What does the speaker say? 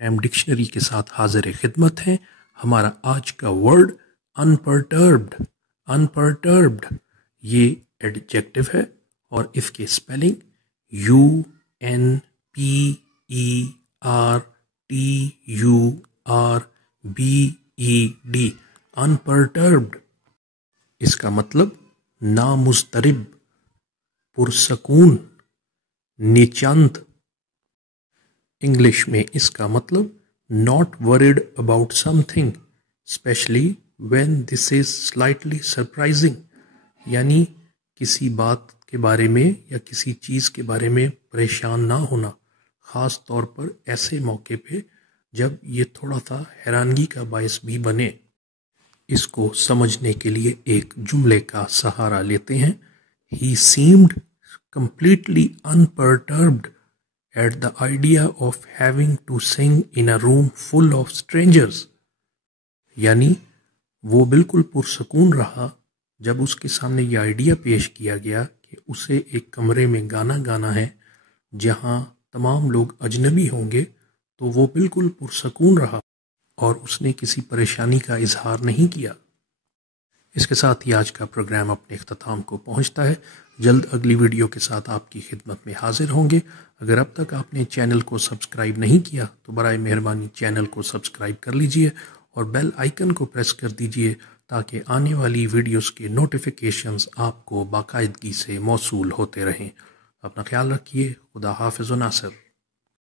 Programme dictionary के साथ हाजिर खिदमत हैं। हमारा आज का वर्ड अनपर्टर्ब्ड। अनपर्टर्ब्ड ये एडजेक्टिव है और इसके स्पेलिंग UNPERTURBED। अनपर्टर्ब्ड इसका मतलब नामुस्तरिब, पुरसकून, निचांत। इंग्लिश में इसका मतलब not worried about something specially when this is slightly surprising, यानी किसी बात के बारे में या किसी चीज़ के बारे में परेशान ना होना, ख़ास तौर पर ऐसे मौके पे जब ये थोड़ा सा हैरानगी का बायस भी बने। इसको समझने के लिए एक जुमले का सहारा लेते हैं। He seemed completely unperturbed at the idea of having to sing in a room full of strangers। यानी वो बिल्कुल पुरसकून रहा जब उसके सामने ये आइडिया पेश किया गया कि उसे एक कमरे में गाना गाना है जहां तमाम लोग अजनबी होंगे, तो वो बिल्कुल पुरसकून रहा और उसने किसी परेशानी का इजहार नहीं किया। इसके साथ ही आज का प्रोग्राम अपने इख्तिताम को पहुंचता है। जल्द अगली वीडियो के साथ आपकी खिदमत में हाजिर होंगे। अगर अब तक आपने चैनल को सब्सक्राइब नहीं किया तो बराए मेहरबानी चैनल को सब्सक्राइब कर लीजिए और बेल आइकन को प्रेस कर दीजिए ताकि आने वाली वीडियोस के नोटिफिकेशंस आपको बाकायदगी से मौसूल होते रहें। अपना ख्याल रखिए। खुदा हाफिज़ व नासिर।